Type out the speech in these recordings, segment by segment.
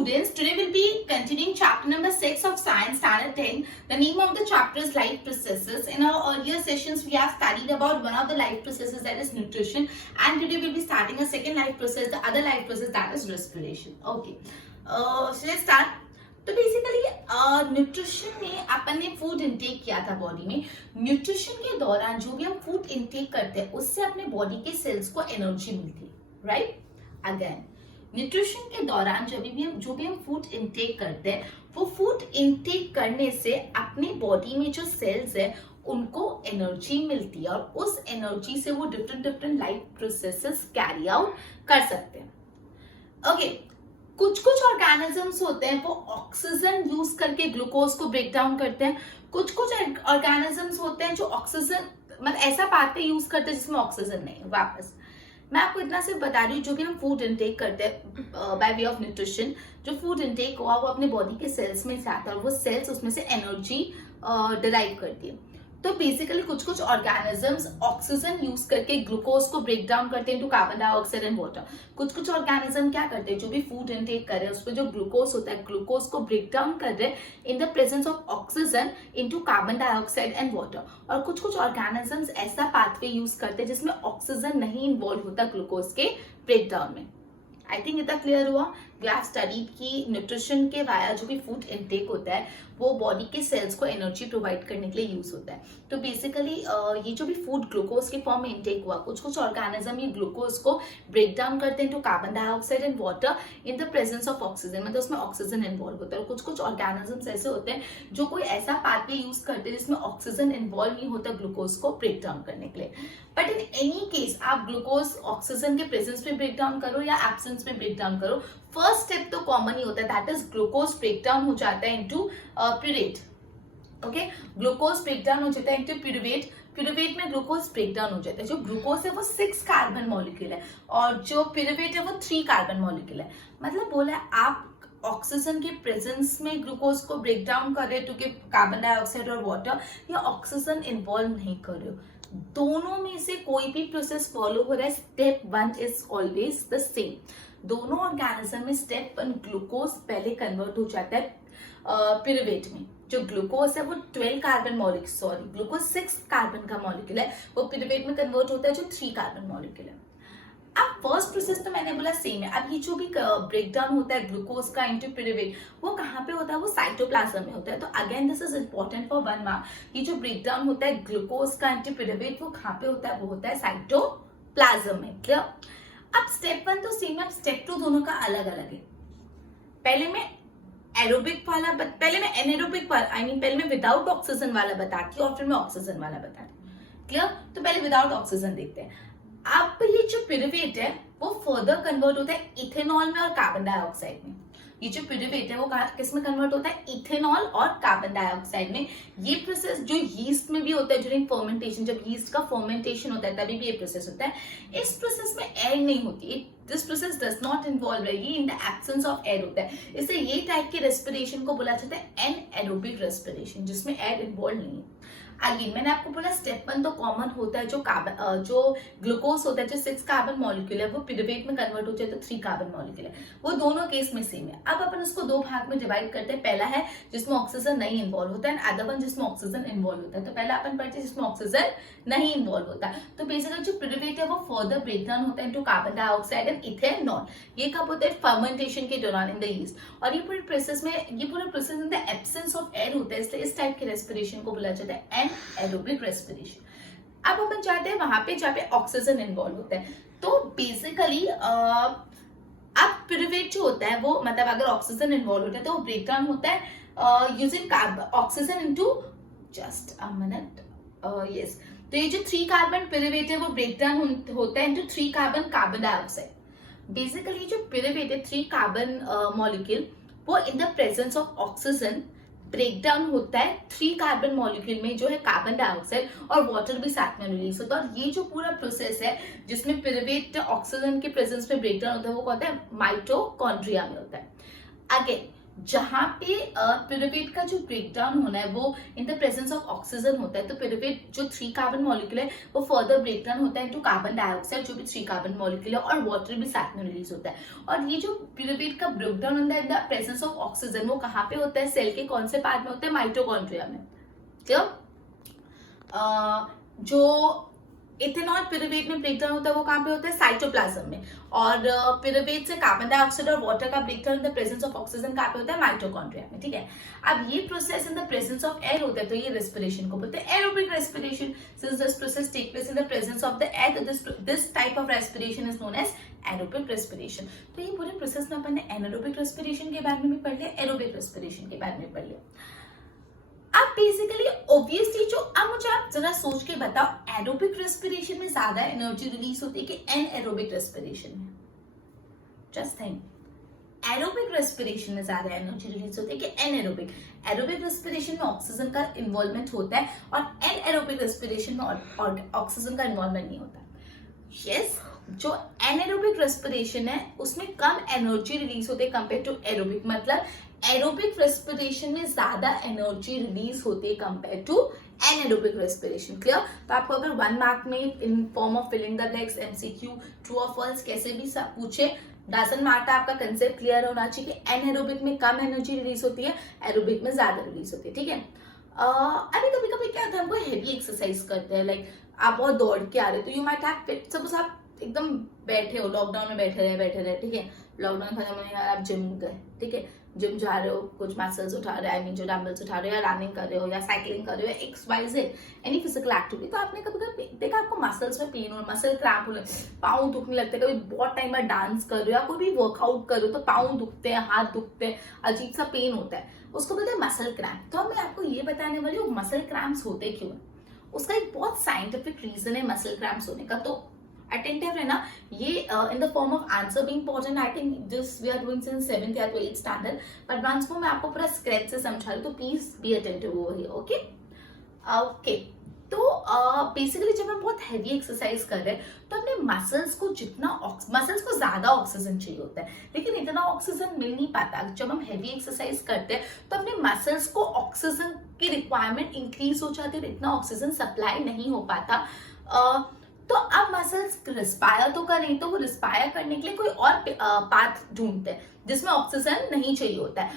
students, today we'll be continuing chapter number 6 of Science Standard 10. The name of the chapter is Life Processes. In our earlier sessions, we have studied about one of the life processes, that is nutrition, and today we'll be starting a second life process, the other life process, that is respiration. Okay, so let's start. तो basically nutrition में अपन ने food intake किया था body में. Nutrition के दौरान जो भी हम फूड इनटेक करते हैं उससे अपने बॉडी के सेल्स को एनर्जी मिलती है, राइट. अगेन न्यूट्रिशन के दौरान जो भी हम फूड इनटेक करते हैं वो फूड इनटेक करने से अपने बॉडी में जो सेल्स है उनको एनर्जी मिलती है और उस एनर्जी से वो different life processes carry out कर सकते हैं. ओके, कुछ ऑर्गेनिजम्स होते हैं वो ऑक्सीजन यूज करके ग्लूकोज को ब्रेक डाउन करते हैं. कुछ ऑर्गेनिजम्स होते हैं जो ऑक्सीजन मतलब ऐसा पाते यूज करते हैं जिसमें ऑक्सीजन नहीं. वापस मैं आपको इतना सिर्फ बता रही हूँ, जो भी हम फूड इनटेक करते हैं बाय वे ऑफ न्यूट्रिशन, जो फूड इनटेक हुआ वो अपने बॉडी के सेल्स में से आता है और वो सेल्स उसमें से एनर्जी डिराइव करती है. तो बेसिकली कुछ ऑर्गेनिजम्स ऑक्सीजन यूज करके ग्लूकोज को ब्रेक डाउन करते हैं into carbon dioxide and water. कुछ ऑर्गेनिज्म क्या करते हैं, जो भी फूड इनटेक कर रहे हैं उसमें जो ग्लूकोज होता है ग्लूकोज को ब्रेक डाउन कर रहे हैं इन the presence of oxygen into carbon dioxide and water. और कुछ ऑर्गेनिजम्स ऐसा पाथवे यूज करते हैं जिसमें ऑक्सीजन नहीं इन्वॉल्व होता ग्लूकोज के ब्रेक डाउन में. आई थिंक इतना क्लियर हुआ. वी हैव स्टडीड कि न्यूट्रिशन के वाया जो भी फूड इनटेक होता है वो बॉडी के सेल्स को एनर्जी प्रोवाइड करने के लिए यूज होता है. तो बेसिकली ये जो भी फूड ग्लूकोज के फॉर्म में इनटेक हुआ, कुछ ऑर्गेनिज्म ये ग्लूकोज को ब्रेक डाउन करते हैं to carbon dioxide and water in the presence of oxygen, मतलब उसमें ऑक्सीजन इन्वॉल्व होता है. और कुछ ऑर्गेनिजम्स ऐसे होते हैं जो कोई ऐसा पाथवे यूज करते हैं जिसमें ऑक्सीजन इन्वॉल्व नहीं होता ग्लूकोज को ब्रेक डाउन करने के लिए. बट इन एनी केस आप ग्लूकोज ऑक्सीजन के प्रेजेंस में ब्रेक डाउन करो या एब्सेंस में ब्रेक डाउन करो, फर्स्ट स्टेप तो कॉमन ही होता है, that is glucose break down हो जाता है into pyruvate. Okay, glucose break down हो जाता है इनटू प्यूरुवेट. प्यूरुवेट में ग्लूकोज ब्रेक डाउन हो जाता है. जो ग्लूकोज है वो 6 कार्बन मॉलिक्यूल है और जो प्यूरुवेट है वो 3 कार्बन मॉलिक्यूल है. मतलब बोला है आप ऑक्सीजन के प्रेजेंस में ग्लूकोज को ब्रेक डाउन कर रहे हो टू गिव कार्बन डाइऑक्साइड और वाटर, या ऑक्सीजन इन्वॉल्व नहीं कर रहे हो. दोनों में से कोई भी प्रोसेस फॉलो हो रहा है, step 1 is always the same. दोनों ऑर्गेनिज्म में स्टेप 1 ग्लूकोज पहले कन्वर्ट हो जाता है प्यूरुवेट में. जो ग्लूकोज है वो 12 कार्बन मॉलिक्यूल ग्लूकोज 6 कार्बन का मॉलिक्यूल है, वो प्यूरुवेट में कन्वर्ट होता है जो 3 कार्बन मॉलिक्यूल है. अब फर्स्ट प्रोसेस तो मैंने बोला सेम है. अब ये जो भी ब्रेक डाउन होता है ग्लूकोज का इनटू प्यूरुवेट वो कहाँ पे होता है, वो साइटोप्लाज्म में होता है. तो again this is important for 1 mark. ये जो ब्रेक डाउन होता है ग्लूकोज का इनटू प्यूरुवेट वो कहाँ पे होता है, वो होता है साइटोप्लाज्म में. क्लियर. अब स्टेप 1 तो सेम है, स्टेप 2 दोनों का अलग अलग है. पहले मैं एनारोबिक वाला पहले मैं विदाउट ऑक्सीजन वाला बताती हूँ और फिर मैं ऑक्सीजन वाला बताती हूँ. क्लियर. तो पहले विदाउट ऑक्सीजन देखते हैं. अब ये जो प्यूरुवेट है वो फर्दर कन्वर्ट होता है इथेनॉल में और कार्बन डाइऑक्साइड में. ये जो प्यूरुवेट है वो किस में कन्वर्ट होता है, इथेनॉल और कार्बन डाइऑक्साइड में. ये प्रोसेस जो यीस्ट में भी होता है ड्यूरिंग फर्मेंटेशन, जब यीस्ट का फर्मेंटेशन होता है तभी भी ये प्रोसेस होता है. इस प्रोसेस में एयर नहीं होती, this process does not involve है, ये in the absence of air होता है. इसलिए ये टाइप के रेस्पिरेशन को बोला जाता है एनएरोबिक रेस्पिरेशन, जिसमें एयर इन्वॉल्व नहीं है. अगेन मैंने आपको बोला स्टेप 1 तो कॉमन होता है, जो ग्लूकोज होता है जो 6 कार्बन मॉलिक्यूल है वो प्यूरुवेट में कन्वर्ट हो जाए तो 3 कार्बन मॉलिक्यूल है. वो दोनों केस में सेम है. अब अपन उसको 2 भाग में डिवाइड करते हैं. पहला है जिसमें ऑक्सीजन नहीं इन्वॉल्व होता है एंड अदर वन जिसमें ऑक्सीजन इन्वॉल्व होता है. तो पहला अपन पढ़ते हैं जिसमें ऑक्सीजन नहीं इन्वॉल्व होता है. तो बेसिकली जो प्यूरुवेट है वो फर्दर ब्रेक डाउन होता है into carbon dioxide and ethanol. ये कब होता है, फर्मेंटेशन के दौरान इन द यीस्ट. और ये पूरे process in the absence of air होता है, इसलिए इस टाइप के रेस्पिरेशन को बोला जाता है एनएरोबिक रेस्पिरेशन. अब अपन चाहते हैं वहां पे जहाँ पे ऑक्सीजन इन्वॉल्व होता है. तो बेसिकली अब प्यूरुवेट जो होता है वो मतलब अगर ऑक्सीजन इन्वॉल्व होता है तो वो ब्रेक डाउन होता है using oxygen into just a minute. Yes, तो ये जो 3 कार्बन प्यूरुवेट है वो ब्रेक डाउन होता है इनटू 3 कार्बन डाइऑक्साइड. बेसिकली जो प्यूरुवेट है 3 कार्बन मॉलिक्यूल वो in the presence of oxygen break down होता है 3 कार्बन मॉलिक्यूल में जो है कार्बन डाइऑक्साइड और वाटर भी साथ में रिलीज होता है. और ये जो पूरा प्रोसेस है जिसमें प्यूरुवेट ऑक्सीजन के प्रेजेंस में ब्रेक डाउन होता है वो होता है माइटोकॉन्ड्रिया में होता है. अगेन जहाँ पे पिरुवेट का जो ब्रेकडाउन होना है वो in the presence of oxygen होता है, तो पिरुवेट जो 3 कार्बन मॉलिक्यूल है वो फर्दर ब्रेकडाउन होता है इनटू कार्बन डाइऑक्साइड जो भी 3 कार्बन मॉलिक्यूल है, और वाटर भी साथ में रिलीज होता है। और ये जो पिरुवेट का ब्रेकडाउन होता है in the presence of oxygen वो कहाँ पे होता है, सेल के कौन से पार्ट में होता है, माइटोकॉन्ड्रिया में। क्लियर? जो इथेनॉल पिरुवेट में ब्रेकडाउन होता है वो कहाँ पे होता है, साइटोप्लाज्म में। और पिरुवेट से कार्बन डाइऑक्साइड और वाटर का breakdown in the presence of oxygen कहाँ पे होता है, माइटोकॉन्ड्रिया में। ठीक है, अब ये process in the presence of air होता है, तो ये रेस्पिरेशन को बोलते हैं aerobic respiration. Since this process take place in the presence of the air, this type of respiration is known as aerobic respiration. तो ये पूरे प्रोसेस में अपन ने एनारोबिक रेस्पिरेशन के बारे में भी पढ़ लिया, एरोबिक रेस्पिरेशन के बारे में पढ़ लिया। अब बेसिकली ऑब्वियसली जो, अब मुझे आप जरा सोच के बताओ एरोबिक रेस्पिरेशन में ज्यादा एनर्जी रिलीज होती है कि एनएरोबिक रेस्पिरेशन में? जस्ट थिंक, एरोबिक रेस्पिरेशन में ज्यादा एनर्जी रिलीज होती है कि एनएरोबिक? एरोबिक रेस्पिरेशन में ऑक्सीजन का इन्वॉल्वमेंट होता है और एनएरोबिक रेस्पिरेशन में ऑक्सीजन का इन्वॉल्वमेंट नहीं होता। यस, जो एनएरोबिक रेस्पिरेशन है उसमें कम एनर्जी रिलीज होती है कंपेयर टू एरोबिक, मतलब एरोबिक रेस्पिरेशन में ज्यादा एनर्जी रिलीज होती है compare to anaerobic respiration. Clear? तो आपको अगर 1 मार्क में in form of filling the blanks, MCQ, true और फॉल्स कैसे भी सब पूछे, डजंट मैटर, आपका कंसेप्ट क्लियर होना चाहिए कि एनएरोबिक में कम एनर्जी रिलीज होती है, एरोबिक में ज्यादा रिलीज होती है। ठीक है, अभी कभी कभी क्या होता है, हमको हेवी एक्सरसाइज करते हैं, लाइक आप बहुत दौड़ के आ रहे हो तो यू माइट हैव, सपोज आप एकदम बैठे हो, लॉकडाउन में बैठे रहे, ठीक है, लॉकडाउन खत्म होने यार आप जिम गए, ठीक है, जिम जा रहे हो, कुछ मसल्स उठा रहे हो, आई मीन जो डंबल्स उठा रहे हो, या रनिंग कर रहे हो, या साइकिलिंग कर रहे हो, X Y Z any physical activity, तो आपने कभी कभी देखा आपको मसल्स में पेन हो, मसल क्रैम्प होने, पाँव दुखने लगते हैं, कभी बहुत टाइम बाद डांस कर रहे हो या कोई भी वर्कआउट कर रहे हो तो पाँव दुखते हैं, हाथ दुखते हैं, अजीब सा पेन होता है, उसको बोलते हैं मसल क्रैम्प। तो मैं आपको ये बताने वाली हूँ मसल क्रैम्प्स होते क्यों है, उसका एक बहुत साइंटिफिक रीजन है मसल क्रैम्प्स होने का। तो अटेंटिव रहना, ये in the form of answer भी important, I think this we are doing since 7th या 8th स्टैंडर्ड, बट वंस को मैं आपको पूरा स्क्रैच से समझा रही हूँ, तो please be attentive over here. Okay okay, तो बेसिकली जब हम बहुत हैवी एक्सरसाइज कर रहे हैं तो अपने मसल्स को मसल्स को ज्यादा ऑक्सीजन चाहिए होता है, लेकिन इतना ऑक्सीजन मिल नहीं पाता। जब हम हैवी एक्सरसाइज करते हैं तो अपने मसल्स को ऑक्सीजन की रिक्वायरमेंट इंक्रीज हो जाती है, इतना ऑक्सीजन सप्लाई नहीं हो पाता। तो अब मसल्स रिस्पायर तो करें, तो वो रिस्पायर करने के लिए कोई और पाथ ढूंढते हैं जिसमें ऑक्सीजन नहीं चाहिए होता है,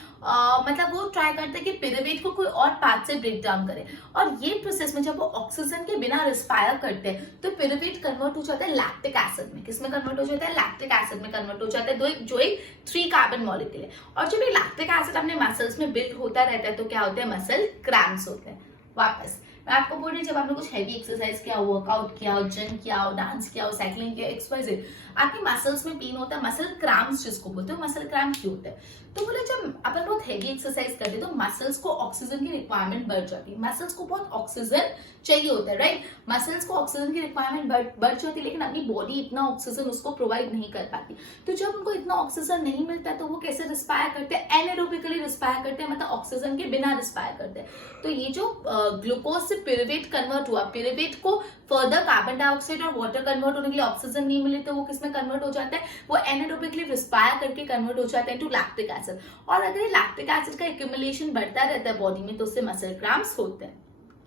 मतलब वो ट्राई करते हैं कि पिरुवेट को कोई और पाथ से ब्रेक डाउन करें। और ये प्रोसेस में जब वो ऑक्सीजन के बिना रिस्पायर करते हैं तो पिरुवेट कन्वर्ट हो जाता है लैक्टिक एसिड में। किसमें कन्वर्ट हो जाता है? लैक्टिक एसिड में कन्वर्ट हो जाता है, जो एक 3 कार्बन मॉलिक्यूल है। और जब ये लैक्टिक एसिड अपने मसल्स में बिल्ड होता रहता है तो क्या होता है? मसल क्रैम्प्स होते हैं। वापस मैं आपको बोल रही हूँ, जब आपने कुछ हैवी एक्सरसाइज किया, वर्कआउट किया, जिम किया, डांस किया, साइकिलिंग किया, एक्सरसाइज, आपके मसल्स में पेन होता है, मसल क्रैम्प्स जिसको बोलते हैं। मसल क्रैम्प क्यों होता है? तो बोले जब अपन बहुत हैवी एक्सरसाइज करते हैं तो मसल्स को ऑक्सीजन की रिक्वायरमेंट बढ़ जाती है, मसल्स को बहुत ऑक्सीजन चाहिए होता है, राइट? मसल्स को ऑक्सीजन की रिक्वायरमेंट बढ़ जाती है, लेकिन अपनी बॉडी इतना ऑक्सीजन उसको प्रोवाइड नहीं कर पाती। तो जब उनको इतना ऑक्सीजन नहीं मिलता तो वो कैसे रिस्पायर करते हैं? एनारोबिकली रिस्पायर करते हैं, मतलब ऑक्सीजन के बिना रिस्पायर करते हैं। तो ये जो ग्लूकोज से पिरुवेट कन्वर्ट हुआ, पिरुवेट को फर्दर कार्बन डाइऑक्साइड और वाटर कन्वर्ट होने के लिए ऑक्सीजन नहीं मिले तो वो किसमें कन्वर्ट हो जाता है? वो एनारोबिकली रिस्पायर करके कन्वर्ट हो जाता है टू लैक्टिक एसिड। और अगर ये लैक्टिक एसिड का एक्यूमुलेशन बढ़ता रहता है बॉडी में तो उससे मसल क्रैम्प्स होते हैं।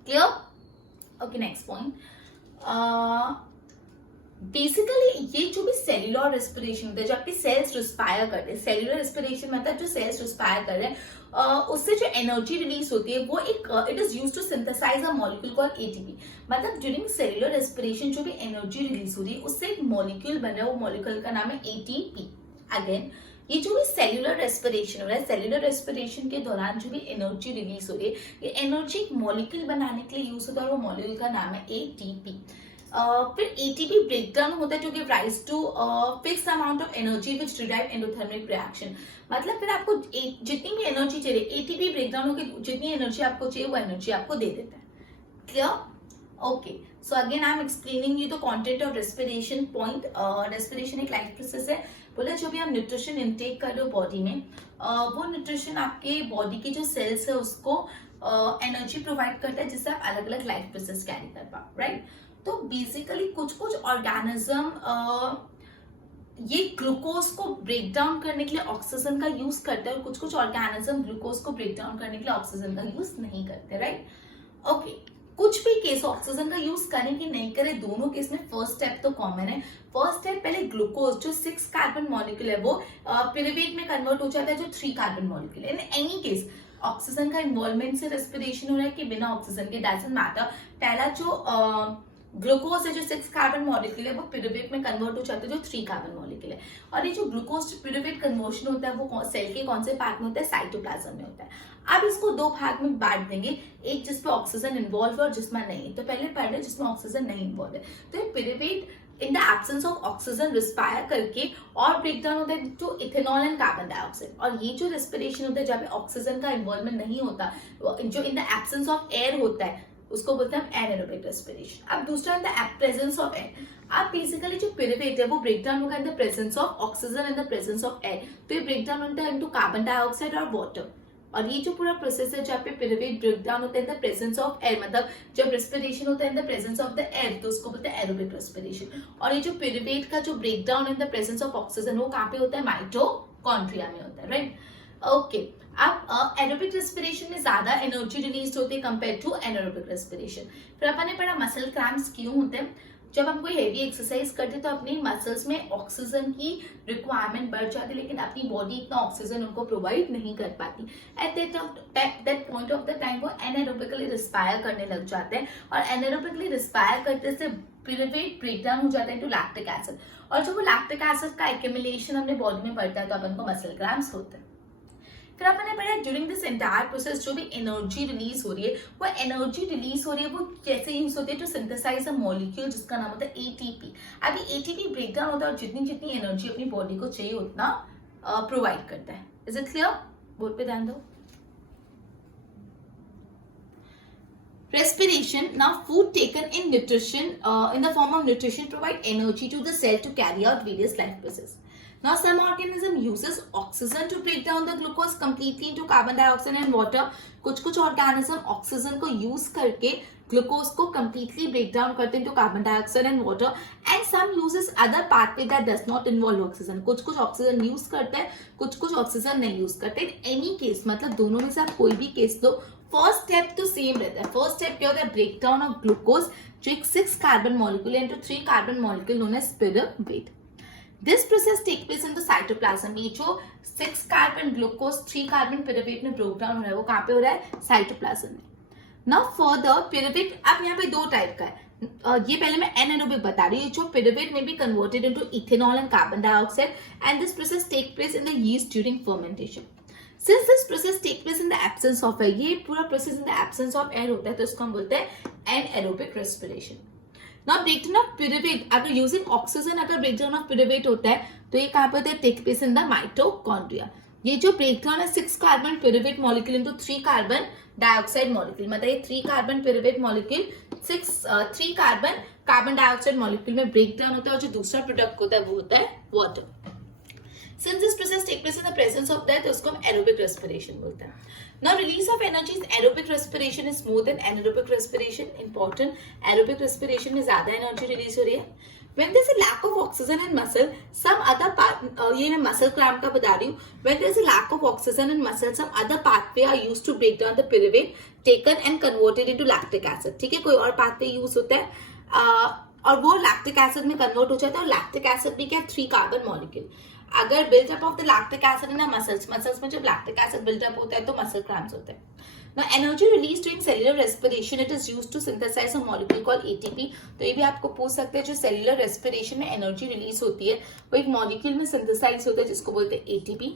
Clear? Okay, next point, basically ये जो भी सेल्यूलर रेस्पिरेशन होता है, जो आपके सेल्स रिस्पायर कर रहे हैं, सेल्यूलर रेस्पिरेशन मतलब जो सेल्स रिस्पायर कर रहे हैं, उससे जो एनर्जी रिलीज होती है वो एक it is used to synthesize a molecule called ATP. मतलब ड्यूरिंग सेल्यूलर रेस्पिरेशन जो भी एनर्जी रिलीज हो रही है उससे एक मॉलिक्यूल बन रहा है, वो मॉलिक्यूल का नाम है एटीपी। अगेन ये जो भी सेल्यूलर रेस्पिरेशन हो रहा है, सेल्यूलर रेस्पिरेशन के दौरान जो भी एनर्जी रिलीज हो रही है, ये एनर्जी एक मॉलिक्यूल बनाने के लिए यूज होता है और वो मॉलिक्यूल का नाम है एटीपी। फिर एटीपी ब्रेकडाउन होता है जो give rise to fix amount of energy which derive endothermic reaction. मतलब फिर आपको जितनी भी एनर्जी चाहिए, एटीपी ब्रेकडाउन होकर जितनी एनर्जी आपको चाहिए वो एनर्जी आपको दे देता है। Clear? Okay, so again I am explaining you the content of respiration point. Respiration एक लाइफ प्रोसेस है। बोले जो भी आप न्यूट्रिशन इनटेक कर रहे हो बॉडी में, वो न्यूट्रिशन आपके बॉडी की जो सेल्स है उसको एनर्जी प्रोवाइड करता है जिससे आप अलग अलग लाइफ प्रोसेस कैरी कर पाओ, राइट? तो बेसिकली कुछ कुछ ऑर्गेनिज्म ये ग्लूकोज को ब्रेक डाउन करने के लिए ऑक्सीजन का यूज करते हैं और कुछ कुछ ऑर्गेनिज्म ग्लूकोज को ब्रेक डाउन करने के लिए ऑक्सीजन का यूज नहीं करते, राइट? ओके, कुछ भी केस ऑक्सीजन का यूज करें कि नहीं करें, दोनों केस में फर्स्ट स्टेप तो कॉमन है। फर्स्ट स्टेप पहले ग्लूकोज जो 6 कार्बन मॉलिक्यूल है वो पिरुवेट में कन्वर्ट हो जाता है जो 3 कार्बन मॉलिक्यूल है। इन एनी केस ऑक्सीजन का इन्वॉल्वमेंट से रेस्पिरेशन हो रहा है कि बिना ऑक्सीजन के, डजंट मैटर। पहला जो ग्लूकोज है जो 6 कार्बन मॉलिक्यूल है वो पिरुवेट में कन्वर्ट हो जाता है जो 3 कार्बन मॉलिक्यूल है। और ये जो ग्लूकोज पिरुवेट कन्वर्शन होता है वो सेल के कौन से पार्ट में होता है? साइटोप्लाज्म में होता है। अब इसको दो भाग में बांट देंगे, एक जिसमें ऑक्सीजन इन्वॉल्व है और जिसमें नहीं। तो पहले पढ़ रहे जिसमें ऑक्सीजन नहीं इन्वॉल्व है। तो ये pyruvate in the absence of oxygen respire करके और ब्रेक डाउन होता है to ethanol and carbon dioxide. और ये जो रेस्पिरेशन होता है जहाँ पे ऑक्सीजन का इन्वॉल्वमेंट नहीं होता, जो इन द एब्सेंस ऑफ एयर होता है, उसको बोलते हैं एनारोबिक रेस्पिरेशन। अब दूसरा इन द प्रेजेंस ऑफ एयर। अब बेसिकली जो पिरुवेट है वो ब्रेक डाउन होगा इन the presence of oxygen in the presence of air. तो ये ब्रेक डाउन होता है इनटू कार्बन डाइऑक्साइड और वाटर। और ये जो पूरा प्रोसेस है जहाँ पे पिरुवेट ब्रेक डाउन होता है in the presence of air, मतलब जब रेस्पिरेशन होता है in the presence of the air तो उसको बोलते हैं एरोबिक रेस्पिरेशन। और ये जो पिरुवेट का जो break down in the presence of oxygen वो कहाँ पे होता है? माइटोकॉन्ड्रिया में होता है, राइट? ओके, अब एरोबिक रेस्पिरेशन में ज्यादा एनर्जी रिलीज होती है कंपेयर टू एनारोबिक रेस्पिरेशन। फिर अपन ने पढ़ा मसल क्रैम्प्स क्यों होते हैं। जब हम कोई हेवी एक्सरसाइज करते हैं तो अपनी मसल्स में ऑक्सीजन की रिक्वायरमेंट बढ़ जाती है, लेकिन अपनी बॉडी इतना ऑक्सीजन उनको प्रोवाइड नहीं कर पाती। At that point of the time वो एनारोबिकली रिस्पायर करने लग जाते हैं और एनारोबिकली रिस्पायर करते से पिरुवेट ब्रेक डाउन हो जाता है टू लैक्टिक एसिड। और जब वो लैक्टिक एसिड का एक्यूमुलेशन अपने बॉडी में बढ़ता है तो अपन को मसल क्रैम्प्स होते हैं। फिर अपन ने पढ़ा ड्यूरिंग दिस एंटायर प्रोसेस जो भी एनर्जी रिलीज हो रही है वो एनर्जी रिलीज हो रही है वो कैसे यूज होती है? टू सिंथेसाइज अ मॉलिक्यूल जिसका नाम होता है एटीपी। अभी एटीपी ब्रेक डाउन होता है और जितनी जितनी एनर्जी अपनी बॉडी को चाहिए उतना प्रोवाइड करता है। Is it clear? बोर्ड पे ध्यान दो। Respiration, now food taken in nutrition, in the form of nutrition provide energy to the cell to carry out various life processes. Now some organism uses oxygen to break down the glucose completely into carbon dioxide and water. कुछ organism oxygen को use करके glucose को completely break down करते हैं into carbon dioxide and water, and some uses other pathway that does not involve oxygen. कुछ oxygen use करते हैं, कुछ ऑक्सीजन नहीं यूज करते। एनी केस मतलब दोनों में से आप कोई भी केस लो, फर्स्ट स्टेप तो सेम रहता है। फर्स्ट स्टेप क्या होता है? ब्रेक डाउन ऑफ ग्लूकोज जो एक 6 carbon molecule into 3 carbon molecule known as pyruvate. This process take place in the cytoplasm. ये जो 6 कार्बन ग्लूकोज 3 कार्बन पिरुवेट में ब्रेक डाउन हो रहा है वो कहाँ पे हो रहा है? साइटोप्लाज्म में। नाउ फर्दर पिरुवेट, अब यहाँ पे दो टाइप का है। ये पहले मैं एनारोबिक बता रही हूँ। जो pyruvate may be converted into ethanol and carbon dioxide and this process take place in the yeast during fermentation. Since this process take place in the absence of air, ये पूरा process in the absence of air होता है तो इसको हम बोलते हैं anaerobic respiration. Now breakdown of pyruvate, अगर using oxygen अगर breakdown of pyruvate होता है तो ये कहाँ पे होता है? Take place in the mitochondria. ये जो breakdown है 6 carbon pyruvate molecule into 3 carbon dioxide molecule, मतलब ये 3 carbon pyruvate molecule 3 carbon carbon dioxide molecule में ब्रेक डाउन होता है और जो दूसरा प्रोडक्ट होता है वो होता है water. Since this process take place in the presence of that, उसको हम aerobic respiration बोलते हैं। Now release of energy in aerobic respiration is more than anaerobic respiration. Important, aerobic respiration में ज्यादा एनर्जी रिलीज हो रही है। When there is a lack of oxygen in muscle, some other part, ये मैं muscle cramp का बता रही हूँ। When there is a lack of oxygen in muscle, some other pathway are used to break down the pyruvate taken and converted into lactic acid. ठीक है, कोई और pathway यूज होता है और वो लैक्टिक एसिड में कन्वर्ट हो जाता है। और लैक्टिक एसिड भी क्या? 3 कार्बन मॉलिक्यूल। अगर buildup of the lactic acid in muscles में जब लैक्टिक एसिड बिल्डअप होता है तो मसल क्रैम्प्स होते हैं। Now energy released during cellular respiration, it is used to synthesize a molecule called ATP. तो ये भी आपको पूछ सकते हैं जो सेलुलर रेस्पिरेशन में एनर्जी रिलीज होती है वो एक मॉलिक्यूल में सिंथेसाइज होता है जिसको बोलते हैं ATP.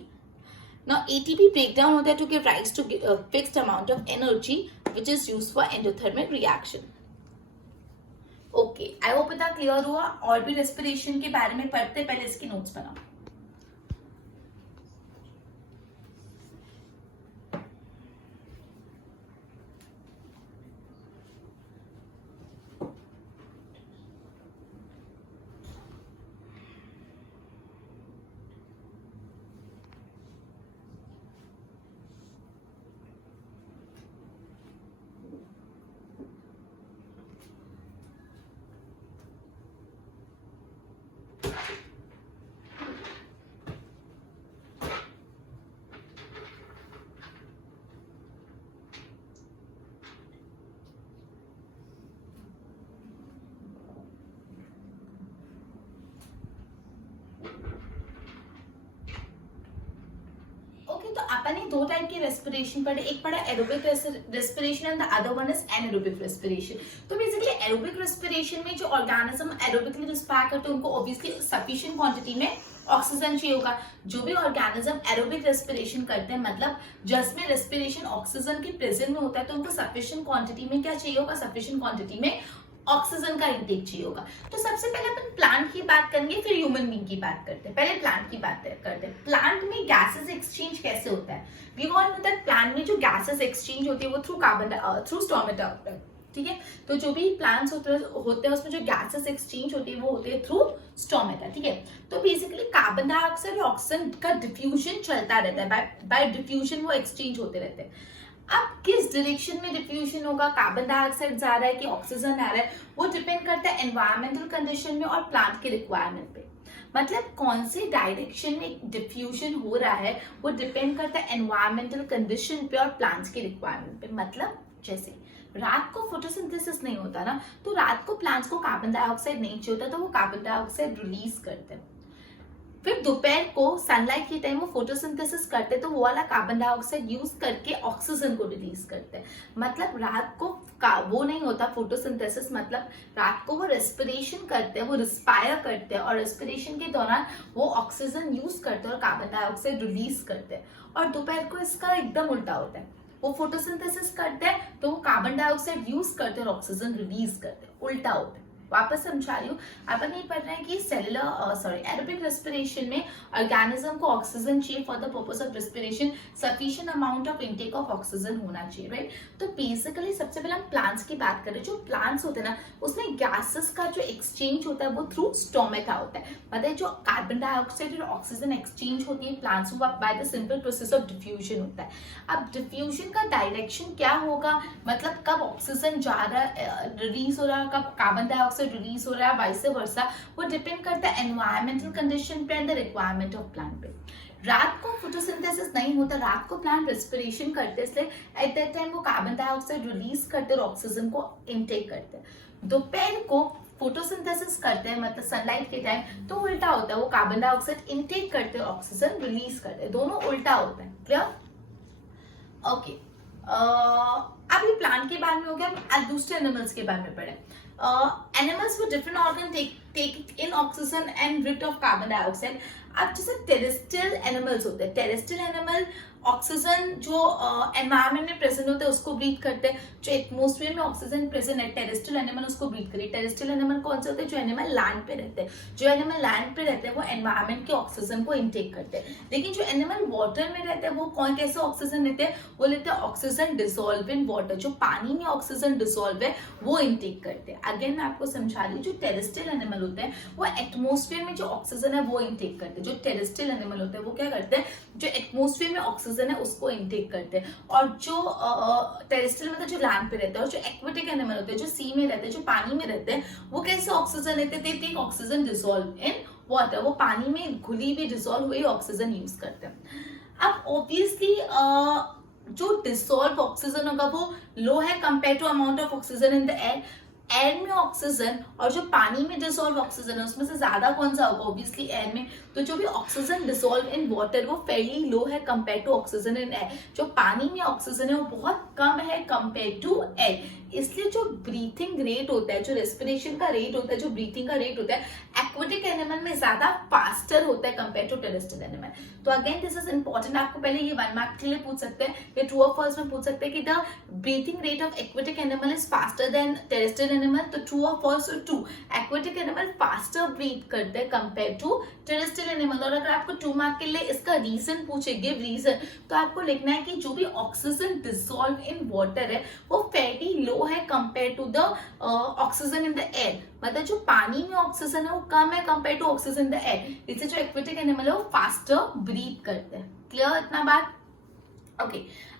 Now ATP breakdown होता है to give rise to a fixed amount of energy which is used for endothermic reaction. Okay, I hope इतना क्लियर हुआ। और भी रेस्पिरेशन के बारे में पढ़ते पहले इसकी नोट्स बनाओ। तो अपन ने दो टाइप के रेस्पिरेशन पढ़े, एक पढ़ा aerobic respiration and the other one is anaerobic respiration. तो बेसिकली एरोबिक रेस्पिरेशन में जो ऑर्गेनिज्म एरोबिकली रिस्पायर करते हैं उनको ऑब्वियसली सफिशिएंट क्वांटिटी में ऑक्सीजन चाहिए होगा। जो भी ऑर्गेनिज्म एरोबिक रेस्पिरेशन करते हैं मतलब जिसमें रेस्पिरेशन ऑक्सीजन के प्रेजेंट में होता है तो उनको सफिशिएंट क्वांटिटी में क्या चाहिए होगा, सफिशिएंट क्वांटिटी में ऑक्सीजन का इंटेक चाहिए होगा। तो सबसे पहले अपन प्लांट की बात करेंगे, फिर ह्यूमन बीइंग की बात करते हैं। पहले प्लांट की बात करते हैं। प्लांट में गैसेस एक्सचेंज कैसे होता है? We all know that plant में जो गैसेस एक्सचेंज होती है वो थ्रू स्टोमेटा होता है, ठीक है। तो जो भी प्लांट्स होते हैं उसमें जो गैसेस एक्सचेंज होती है वो होते हैं थ्रू स्टोमेटा, ठीक है। तो बेसिकली कार्बन डाइऑक्साइड और ऑक्सीजन का डिफ्यूजन चलता रहता है, बाय डिफ्यूजन वो एक्सचेंज होते रहते हैं। अब किस डायरेक्शन में डिफ्यूजन होगा, कार्बन डाइऑक्साइड जा रहा है कि ऑक्सीजन आ रहा है, वो डिपेंड करता है एनवायरमेंटल कंडीशन में और प्लांट के रिक्वायरमेंट पे। मतलब कौन से डायरेक्शन में डिफ्यूजन हो रहा है वो डिपेंड करता है एनवायरमेंटल कंडीशन पे और प्लांट्स के रिक्वायरमेंट पे। मतलब जैसे रात को फोटोसिंथेसिस नहीं होता ना, तो रात को प्लांट्स को कार्बन डाइऑक्साइड नहीं चाहिए होता, तो वो कार्बन डाइऑक्साइड रिलीज करते हैं। फिर दोपहर को सनलाइट के टाइम वो फोटोसिंथेसिस करते हैं तो वो वाला कार्बन डाइऑक्साइड यूज करके ऑक्सीजन को रिलीज करते हैं। मतलब रात को वो नहीं होता फोटोसिंथेसिस, मतलब रात को वो रेस्पिरेशन करते हैं, वो रिस्पायर करते हैं और रेस्पिरेशन के दौरान वो ऑक्सीजन यूज करते हैं और कार्बन डाइऑक्साइड रिलीज करते हैं। और दोपहर को इसका एकदम उल्टा होता है, वो फोटोसिंथेसिस करते हैं तो वो कार्बन डाइऑक्साइड यूज करते हैं और ऑक्सीजन रिलीज करते हैं, उल्टा होता है। वापस समझा रही हूँ, अपन ये पढ़ रहे हैं कि एरोबिक रेस्पिरेशन में ऑर्गेनिज्म को ऑक्सीजन चाहिए for the purpose of respiration, sufficient amount of intake of oxygen होना चाहिए, राइट। तो बेसिकली सबसे पहले हम प्लांट्स की बात करें। जो प्लांट्स होते हैं ना उसमें गैसेस का जो एक्सचेंज होता है वो थ्रू स्टोमेटा होता है। मतलब जो कार्बन डाइऑक्साइड और ऑक्सीजन एक्सचेंज होती है प्लांट्स में by the simple process of diffusion होता है। अब डिफ्यूजन का डायरेक्शन क्या होगा, मतलब कब ऑक्सीजन जा रहा है, रिलीज हो रहा है, कब कार्बन डाइऑक्साइड रिलीज हो रहा है, वाइस वर्सा, वो डिपेंड करता है एनवायरमेंटल कंडीशन पे and the requirement of plant पे। रात को फोटोसिंथेसिस नहीं होता, रात को प्लांट रेस्पिरेशन करते, इसलिए एट दैट टाइम वो कार्बन डाइऑक्साइड रिलीज करते और ऑक्सीजन को इनटेक करते हैं। दोपहर को फोटोसिंथेसिस करते हैं मतलब सनलाइट के टाइम, तो उल्टा होता है, वो कार्बन डाइऑक्साइड इनटेक करते हैं, ऑक्सीजन रिलीज करते हैं, दोनों उल्टा होता है। क्लियर? ओके, अब ये प्लांट के बारे में हो गया। अब दूसरे एनिमल्स के बारे में पढ़े। Animals with different organ take in oxygen and rid of carbon dioxide। अब जैसे टेरेस्ट्रियल एनिमल्स होते हैं, टेरेस्ट्रियल एनिमल ऑक्सीजन जो एनवायरमेंट में प्रेजेंट होते हैं उसको ब्रीथ करते हैं। जो एटमॉस्फेयर में ऑक्सीजन प्रेजेंट है टेरेस्ट्रियल एनिमल उसको ब्रीथ करे। टेरेस्ट्रियल एनिमल कौन से होते हैं? जो एनिमल लैंड पे रहते हैं। जो एनिमल लैंड पे रहते हैं वो एनवायरमेंट के ऑक्सीजन को इनटेक करते हैं। लेकिन जो एनिमल वाटर में रहते हैं वो कौन कैसे ऑक्सीजन लेते हैं? वो लेते हैं ऑक्सीजन डिसॉल्व इन वाटर, जो पानी में ऑक्सीजन डिसॉल्व है वो इनटेक करते हैं। अगेन मैं आपको समझा रही हूँ, जो टेरेस्ट्रियल एनिमल होते हैं वो एटमॉस्फेयर में जो ऑक्सीजन है वो इनटेक करते हैं। जो टेरेस्ट्रियल एनिमल होते हैं वो क्या करते हैं? जो एटमॉस्फेयर में ऑक्सीजन है उसको इनटेक करते हैं। और जो टेरेस्ट्रियल मतलब जो लैंड पे रहते हैं, और जो एक्वेटिक एनिमल होते हैं जो सी में रहते हैं, जो पानी में रहते हैं, वो कैसे ऑक्सीजन लेते हैं? They take oxygen dissolve in water, वो पानी में घुली हुई डिसॉल्व हुई ऑक्सीजन यूज करते हैं। अब ऑब्वियसली जो डिसॉल्व ऑक्सीजन होगा वो लो है compare to amount of oxygen in the air. Air में ऑक्सीजन और जो पानी में डिसॉल्व ऑक्सीजन है उसमें से ज्यादा कौन सा होगा? ऑब्वियसली एयर में। तो जो भी ऑक्सीजन डिसॉल्व इन वाटर वो फेयरली लो है compare to oxygen in air. जो पानी में ऑक्सीजन है वो बहुत कम है कंपेयर टू एयर। इसलिए जो ब्रीथिंग रेट होता है, जो रेस्पिरेशन का रेट होता है, जो ब्रीथिंग का रेट होता है, एक्वेटिक एनिमल में ज्यादा फास्टर होता है कंपेयर टू टेरेस्ट्रियल एनिमल। तो अगेन दिस इज इंपॉर्टेंट, आपको पहले ये 1 मार्क के लिए पूछ सकते हैं, ये ट्रू और फॉल्स में पूछ सकते हैं कि the breathing rate of aquatic animal is faster than terrestrial animal. तो ट्रू और false? True, aquatic animal faster breathe करते हैं कंपेयर टू टेरेस्ट्रियल एनिमल। और अगर आपको 2 मार्क के लिए इसका रीजन पूछे, गिव रीजन, तो आपको लिखना है कि जो भी ऑक्सीजन डिसॉल्व इन वाटर है वो फेयरली लो है compare to the oxygen in the air. मतलब जो पानी में ऑक्सीजन है वो कम है compare to oxygen in the air. इससे जो एक्वेटिक एनिमल है वो फास्टर ब्रीथ करते हैं। क्लियर इतना बात? ओके,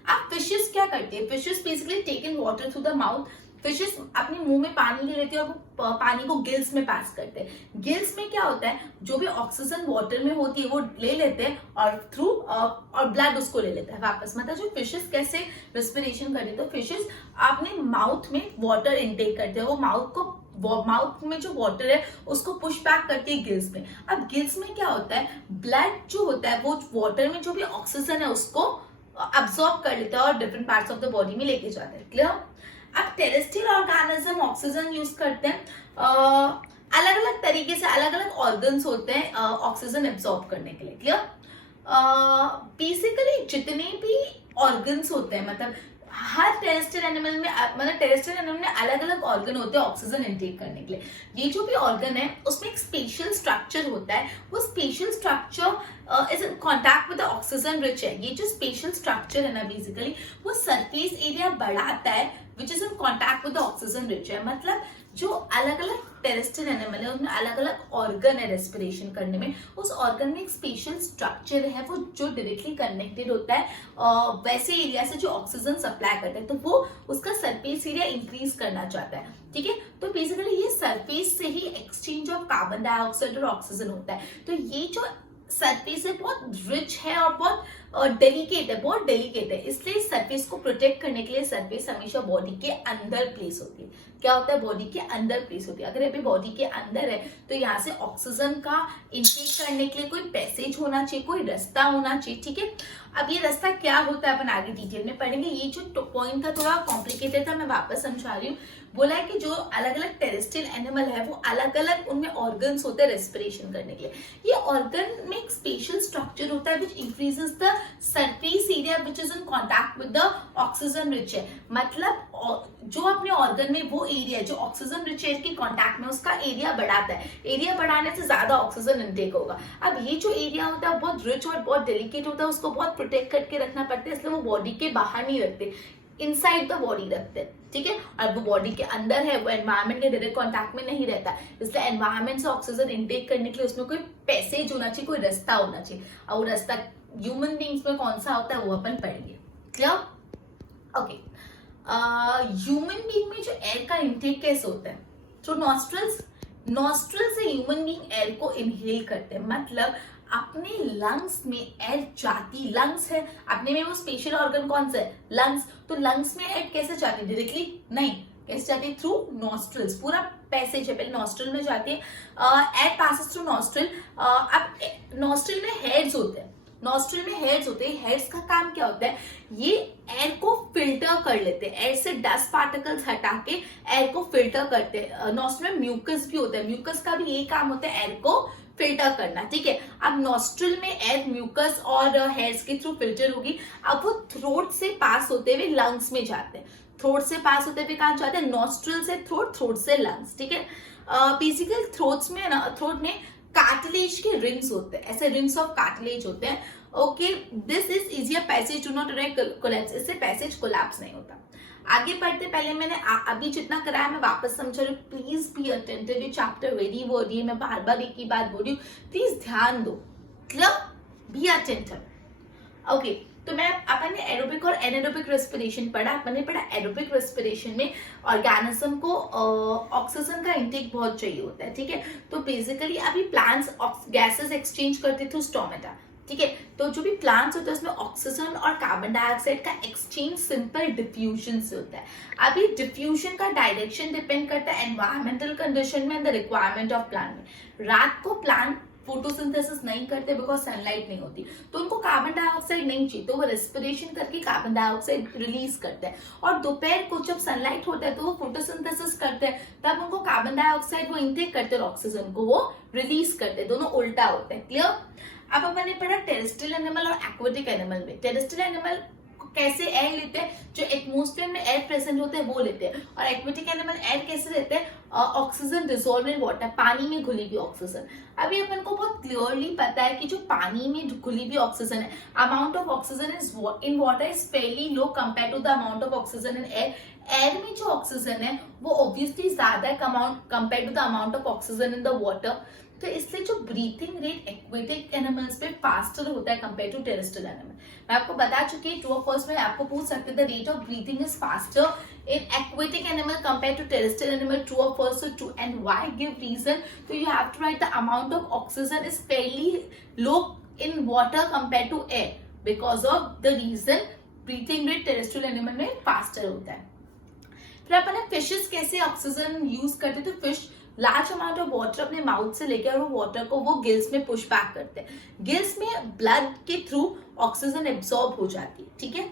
अब फिशेस क्या करती है? Fishes basically take in water through the mouth fishes अपने मुंह में पानी ले लेते हैं और वो पानी को गिल्स में पास करते हैं। गिल्स में क्या होता है, जो भी ऑक्सीजन वाटर में होती है वो ले लेते हैं और थ्रू और ब्लड उसको ले लेता है वापस। मतलब जो फिशेस कैसे रेस्पिरेशन करते हैं, तो फिशेस अपने माउथ में वाटर इनटेक करते हैं, वो माउथ में जो वाटर है उसको पुश बैक करती है गिल्स में। अब गिल्स में क्या होता है, ब्लड जो होता है वो वाटर में जो भी ऑक्सीजन है उसको अब्सॉर्ब कर लेता है और different parts of the body में लेके जाता है। क्लियर? अब टेरेस्ट्रियल ऑर्गेनिज्म ऑक्सीजन यूज करते हैं, अलग अलग तरीके से अलग अलग ऑर्गन्स होते हैं ऑक्सीजन एब्सॉर्ब करने के लिए। क्लियर? बेसिकली जितने भी ऑर्गन्स होते हैं, मतलब हर टेरेस्ट्रियल एनिमल में, मतलब टेरेस्ट्रियल एनिमल में अलग अलग ऑर्गन होते हैं ऑक्सीजन इनटेक करने के लिए। ये जो भी ऑर्गन है उसमें एक स्पेशल स्ट्रक्चर होता है, वो special structure is in contact with oxygen rich है। ये जो स्पेशल स्ट्रक्चर है ना, बेसिकली वो सरफेस एरिया बढ़ाता है which is in contact with oxygen rich है। मतलब जो अलग अलग टेरेस्ट्रियल एनिमल है उनमें अलग अलग ऑर्गन है रेस्पिरेशन करने में, उस ऑर्गन में एक स्पेशल स्ट्रक्चर है वो जो डायरेक्टली कनेक्टेड होता है वैसे एरिया से जो ऑक्सीजन सप्लाई करता है, तो वो उसका सरफेस एरिया इंक्रीज करना चाहता है। ठीक है, तो बेसिकली ये सरफेस से ही एक्सचेंज ऑफ कार्बन डाइऑक्साइड और ऑक्सीजन होता है। तो ये जो सरफेस है बहुत रिच है और बहुत डेलिकेट है, बहुत डेलिकेट है, इसलिए सरफेस को प्रोटेक्ट करने के लिए सरफेस हमेशा बॉडी के अंदर प्लेस होती है। क्या होता है, बॉडी के अंदर प्लेस होती है। अगर अभी बॉडी के अंदर है तो यहाँ से ऑक्सीजन का इनटेक करने के लिए कोई पैसेज होना चाहिए, कोई रास्ता होना चाहिए। ठीक है, अब ये रास्ता क्या होता है अपन आगे डिटेल में पढ़ेंगे। ये जो पॉइंट था थोड़ा कॉम्प्लिकेटेड था, मैं वापस समझा रही हूँ। बोला है कि जो अलग अलग टेरेस्ट्रियल एनिमल है वो अलग अलग उनमें ऑर्गन्स होते हैं रेस्पिरेशन करने के लिए। ये ऑर्गन में एक स्पेशल स्ट्रक्चर होता है which increases the surface area which is in contact with the oxygen rich है। मतलब जो अपने ऑर्गन में वो एरिया जो ऑक्सीजन रिच एयर के कॉन्टैक्ट में, उसका एरिया बढ़ाता है। एरिया बढ़ाने से ज्यादा ऑक्सीजन इनटेक होगा। अब ये जो एरिया होता है बहुत रिच और बहुत डेलिकेट होता है, उसको बहुत प्रोटेक्ट करके रखना पड़ता है, इसलिए वो बॉडी के बाहर नहीं रखते, इनसाइड द बॉडी रखते हैं। ठीक है, और वो बॉडी के अंदर है, वो एनवायरमेंट के डायरेक्ट कांटेक्ट में नहीं रहता, इसलिए एनवायरमेंट से ऑक्सीजन इनटेक करने के लिए उसमें कोई पैसेज होना चाहिए, कोई रास्ता होना चाहिए। और वो रास्ता ह्यूमन बींग्स में कौन सा होता है वो अपन पढ़ेंगे। क्लियर? ओके, ह्यूमन बींग में जो एयर का इनटेक कैसे होता है, थ्रू नॉस्ट्रल्स। नॉस्ट्रल से ह्यूमन बींग एयर को इनहेल करते हैं, मतलब अपने लंग्स में एयर जाती, लंग्स है अपने में, वो स्पेशल ऑर्गन कौन सा है, लंग्स। तो लंग्स में एयर कैसे जाती है, डायरेक्टली नहीं, कैसे जाती है, थ्रू नॉस्ट्रल्स। पूरा पैसेज है, पहले नॉस्ट्रल में जाती है, एयर पासेस थ्रू नॉस्ट्रल। अब नॉस्ट्रल में हेड्स होते हैं, नॉस्ट्रल में हेड्स होते हैं। हेड्स का काम क्या होता है, ये एयर को फिल्टर कर लेते हैं, एयर से डस्ट पार्टिकल्स हटा के एयर को फिल्टर करते हैं। नॉस्ट्रल में म्यूकस भी होता है, म्यूकस का भी यही काम होता है, एयर को फिल्टर करना। ठीक है, अब नॉस्ट्रल में एयर म्यूकस और हेयर्स के थ्रू फिल्टर होगी। अब वो थ्रोट से पास होते हुए लंग्स में जाते हैं, थ्रोट से पास होते हुए कहाँ जाते हैं, नॉस्ट्रल से थ्रोट, थ्रोट से लंग्स। ठीक है, बेसिकली थ्रोट्स में ना, थ्रोट में कार्टिलेज के रिंग्स होते हैं, ऐसे रिंग्स ऑफ कार्टिलेज होते हैं। Okay, this is easier passage to not collapse, इससे पैसेज कोलैप्स नहीं होता। आगे पढ़ते पहले मैंने अभी जितना कराया मैं वापस समझा रही हूँ, प्लीज बी अटेंटिव। ये चैप्टर वेरी वर्डी है, मैं बार बार एक ही बात बोल रही हूँ, प्लीज ध्यान दो। क्लियर? Be attentive. ओके, तो मैं अपन ने एरोबिक और एनारोबिक रेस्पिरेशन पढ़ा। अपन ने पढ़ा एरोबिक रेस्पिरेशन में ऑर्गेनिज्म को ऑक्सीजन का इंटेक बहुत चाहिए होता है। ठीक है, तो बेसिकली अभी प्लांट्स गैसेस एक्सचेंज करते थ्रू स्टोमेटा। ठीक है, तो जो भी प्लांट्स होते हैं उसमें ऑक्सीजन और कार्बन डाइऑक्साइड का एक्सचेंज सिंपल डिफ्यूजन से होता है। अभी डिफ्यूजन का डायरेक्शन डिपेंड करता है एनवायरमेंटल कंडीशन में and the requirement of plant में। रात को प्लांट फोटोसिंथेसिस नहीं करते बिकॉज सनलाइट नहीं होती, तो उनको कार्बन डाइऑक्साइड नहीं चाहिए, तो वो रेस्पिरेशन करके कार्बन डाइऑक्साइड रिलीज करते हैं। और दोपहर को जब सनलाइट होता है तो वो फोटोसिंथेसिस करते हैं, तब उनको कार्बन डाइऑक्साइड वो इनटेक करते हैं और ऑक्सीजन को वो रिलीज करते हैं, दोनों उल्टा होते हैं। क्लियर? अब अपन ने पढ़ा टेरेस्ट्रियल एनिमल और एक्वेटिक एनिमल में। टेरेस्ट्रियल एनिमल कैसे एयर लेते हैं, जो एटमोस्फेयर में एयर प्रेजेंट होते हैं वो लेते हैं, और एक्वेटिक एनिमल एयर कैसे लेते हैं, ऑक्सीजन डिसॉल्व इन वाटर, पानी में घुली हुई ऑक्सीजन। अभी अपन को बहुत क्लियरली पता है कि जो पानी में घुली हुई ऑक्सीजन है, amount of oxygen in water is fairly low compare to the amount of oxygen in air. Air में जो ऑक्सीजन है वो ऑब्वियसली ज्यादा है compare to the amount of oxygen in the water. तो इसलिए जो ब्रीथिंग रेट एक्वेटिक एनिमल्स में फास्टर होता है कंपेयर टू टेरेस्ट्रियल एनिमल। मैं आपको बता चुकी हूँ, ट्रू और फॉल्स में आपको पूछ सकते the rate of breathing is faster in aquatic animal compared to terrestrial animal, true or false? So true. And why? Give reason. So you have to write the amount of oxygen is fairly low in water compared to air because of the reason breathing rate terrestrial animal में faster होता है। फिर अपन fishes कैसे oxygen use करते, तो fish large amount of water अपने mouth से लेकर वो वाटर को वो गिल्स में पुश बैक करते हैं। गिल्स में ब्लड के थ्रू ऑक्सीजन एब्सॉर्ब हो जाती है, ठीक है।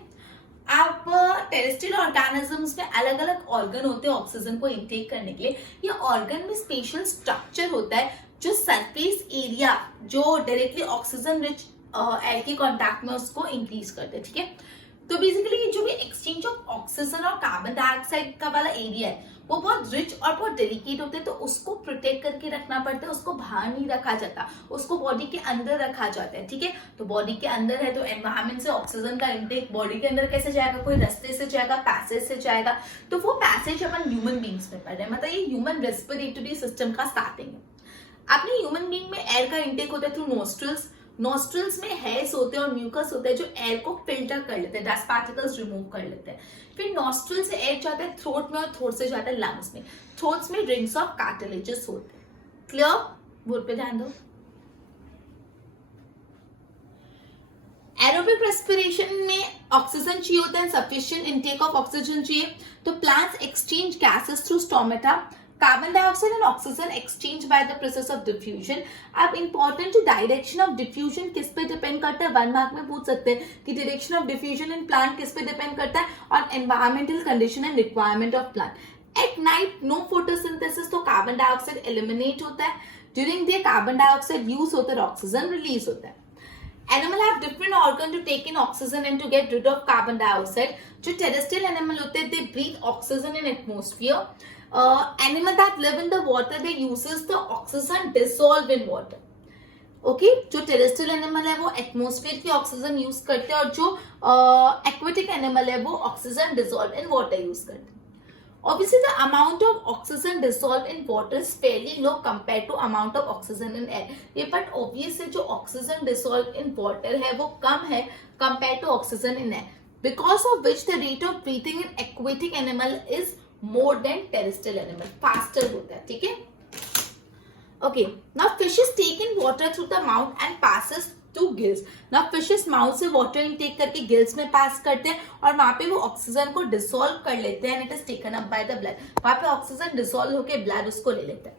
आप टेरेस्ट्रियल ऑर्गेनिजम्स में अलग अलग ऑर्गन होते हैं ऑक्सीजन को इनटेक करने के लिए। ये ऑर्गन में स्पेशल स्ट्रक्चर होता है जो सरफेस एरिया जो डायरेक्टली ऑक्सीजन रिच एयर के कॉन्टैक्ट में उसको इंक्रीज करते हैं, ठीक है। तो बेसिकली जो भी एक्सचेंज ऑफ ऑक्सीजन और कार्बन डाइऑक्साइड का वाला एरिया है वो बहुत रिच और बहुत डेलिकेट होते हैं, तो उसको प्रोटेक्ट करके रखना पड़ता है, उसको बाहर नहीं रखा जाता, उसको बॉडी के अंदर रखा जाता है, ठीक है। तो बॉडी के अंदर है तो एनवायरमेंट से ऑक्सीजन का इनटेक बॉडी के अंदर कैसे जाएगा, कोई रास्ते से जाएगा, पैसेज से जाएगा। तो वो पैसेज अपन ह्यूमन बींग्स में पढ़ रहे हैं, मतलब ये ह्यूमन रेस्पिरेटरी सिस्टम का स्टार्टिंग है। अपने ह्यूमन बींग में एयर का इनटेक होता है थ्रू नोस्ट्रिल्स। नोस्ट्रिल्स में हेयर्स होते हैं और म्यूकस होता है जो एयर को फिल्टर कर लेते हैं, डस्ट पार्टिकल्स रिमूव कर लेते हैं। फिर नोस्ट्रिल से एयर जाता है थ्रोट में और थ्रोट से जाता है लंग्स में। थ्रोट्स में रिंग्स ऑफ कार्टिलेजेस होते हैं। क्लियर? बोर्ड पे ध्यान दो। एरोबिक रेस्पिरेशन में ऑक्सीजन चाहिए होता है, सफिशिएंट इनटेक ऑफ ऑक्सीजन चाहिए। तो plants exchange gases through stomata. Carbon dioxide and oxygen exchange by the process of diffusion. अब इंपॉर्टेंट जो डायरेक्शन ऑफ डिफ्यूजन किस पे डिपेंड करता है, 1 मार्क में पूछ सकते हैं कि direction of diffusion in plant किस पे डिपेंड करता है, और environmental condition and requirement of plant. At night no photosynthesis, तो कार्बन डाइऑक्साइड एलिमिनेट होता है। During day carbon dioxide use होता है, ऑक्सीजन रिलीज होता है। Animal have different organ to take in oxygen and to get rid of carbon dioxide. जो terrestrial animal होते हैं, they breathe oxygen in atmosphere. Animal that live in the water, they uses the oxygen dissolve in water. Okay, जो terrestrial animal है वो atmosphere की oxygen use करते हैं, और जो aquatic animal है वो oxygen dissolve in water use करते हैं। Obviously, the amount of oxygen dissolved in water is fairly low compared to amount of oxygen in air. ये but obvious है जो oxygen dissolved in water है वो कम है compared to oxygen in air, because of which the rate of breathing in aquatic animal is more than terrestrial animal, faster होता है, ठीक है। Okay, now fishes take in water through the mouth and passes to gills. Now fishes mouth से water intake करके gills में pass करते हैं, और वहाँ पे वो ऑक्सीजन को डिसॉल्व कर लेते हैं, and it is taken up by the blood. वहाँ पे ऑक्सीजन डिसॉल्व होके ब्लड उसको ले लेता है।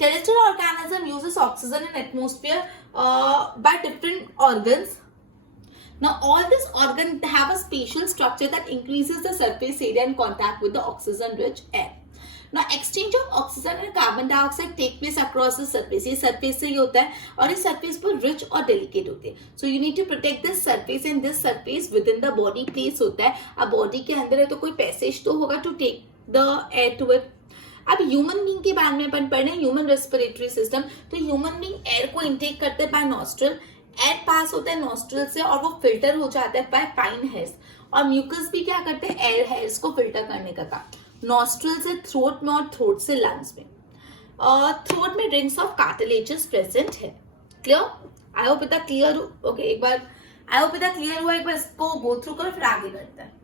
Terrestrial organism uses oxygen in atmosphere by different organs. Now all these organs have a special structure that increases the surface area in contact with the oxygen rich air. Now exchange of oxygen and carbon dioxide take place across the surface. ये surface से ही होता है, और इस surface पर rich और delicate होते हैं। So you need to protect this surface, and this surface within the body place होता है। अब body के अंदर है तो कोई passage तो होगा to take the air to it. अब ह्यूमन बींग के बारे में अपन पढ़ रहे हैं, ह्यूमन रेस्पिरेटरी सिस्टम। तो ह्यूमन बींग एयर को इनटेक करते हैं बाय नॉस्ट्रल। एयर पास होता है नॉस्ट्रल से और वो फिल्टर हो जाता है बाय फाइन हेयर्स, और म्यूकस भी क्या करते हैं, एयर हेयर्स को फिल्टर करने का काम। नॉस्ट्रल से थ्रोट में और थ्रोट से लंग्स में। थ्रोट में रिंग्स ऑफ कार्टिलेजेस प्रेजेंट है। क्लियर? आई होप इतना क्लियर। ओके, एक बार आई होप इतना क्लियर हुआ, एक बार इसको गो थ्रू करो फिर आगे करते हैं।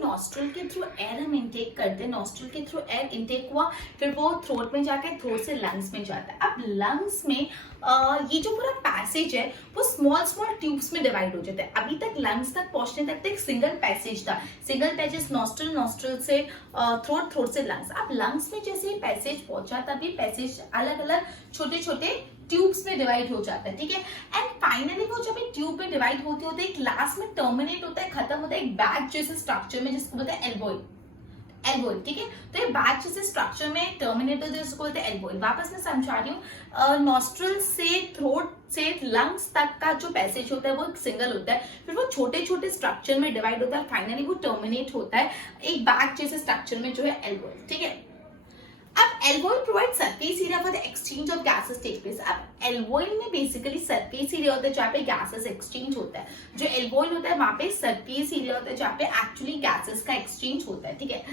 नॉस्ट्रल के थ्रू एयर हम इंटेक करते हैं, नॉस्ट्रल के थ्रू एयर इंटेक हुआ, फिर वो थ्रोट में जाके थ्रोट से लंग्स में जाता है। अब लंग्स में ये जो पूरा पैसेज है वो स्मॉल स्मॉल ट्यूब्स में डिवाइड हो जाता है। अभी तक लंग्स तक पहुंचने तक एक सिंगल पैसेज था, सिंगल पैसेज नॉस्ट्रल, नॉस्ट्रल से थ्रोट से लंग्स। अब लंग्स में जैसे पैसेज पहुंचा तभी पैसेज अलग अलग छोटे छोटे ट्यूब्स में डिवाइड हो जाता है, ठीक है। एंड फाइनली वो जब एक ट्यूब में डिवाइड होते होते एक लास्ट में टर्मिनेट होता है, खत्म होता है एक बैग जैसे स्ट्रक्चर में जिसको बोलते हैं एल्वोइल, एल्वोइल, ठीक है। तो ये बैग जैसे स्ट्रक्चर में टर्मिनेट होता है जिसको बोलते हैं एल्वोइल। वापस मैं समझा रही हूँ, नॉस्ट्रल से थ्रोट से लंग्स तक का जो पैसेज होता है वो एक सिंगल होता है, फिर वो छोटे छोटे स्ट्रक्चर में डिवाइड होता है, फाइनली वो टर्मिनेट होता है एक बैग जैसे स्ट्रक्चर में जो है एल्वोइल, ठीक है। अब alveoli provide surface area for the exchange of gases take place. अब एल्वोइल में बेसिकली सरफेस एरिया होता है जहाँ पे गैसेस एक्सचेंज होता है। जो एल्वोइल होता है वहां पे सरफेस एरिया होता है जहाँ पे एक्चुअली गैसेस का एक्सचेंज होता है, ठीक है।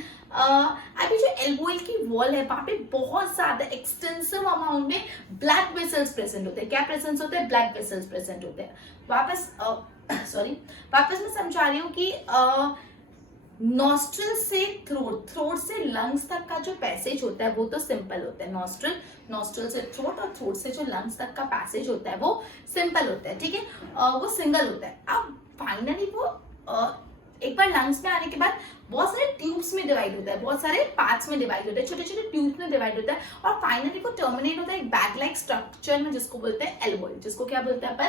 अभी जो एल्वोइल की वॉल है वहां पे बहुत ज्यादा एक्सटेंसिव अमाउंट में ब्लड वेसल्स प्रेजेंट होते हैं। क्या प्रेजेंस होते हैं? ब्लड वेसल्स प्रेजेंट होते हैं। वापस मैं समझा रही हूँ कि नॉस्ट्रल से थ्रोट, थ्रोट से लंग्स तक का जो पैसेज होता है वो तो सिंपल होता है। नॉस्ट्रल से थ्रोट और थ्रोट से जो लंग्स तक का पैसेज होता है वो सिंपल होता है, ठीक है, वो सिंगल होता है। अब फाइनली वो एक बार लंग्स में आने के बाद बहुत सारे ट्यूब्स में डिवाइड होता है, बहुत सारे पार्ट्स में डिवाइड होता है, छोटे छोटे ट्यूब्स में डिवाइड होता है और फाइनली वो टर्मिनेट होता है एक बैग लाइक स्ट्रक्चर में जिसको बोलते हैं एल्वोइल। जिसको क्या बोलते हैं अपन?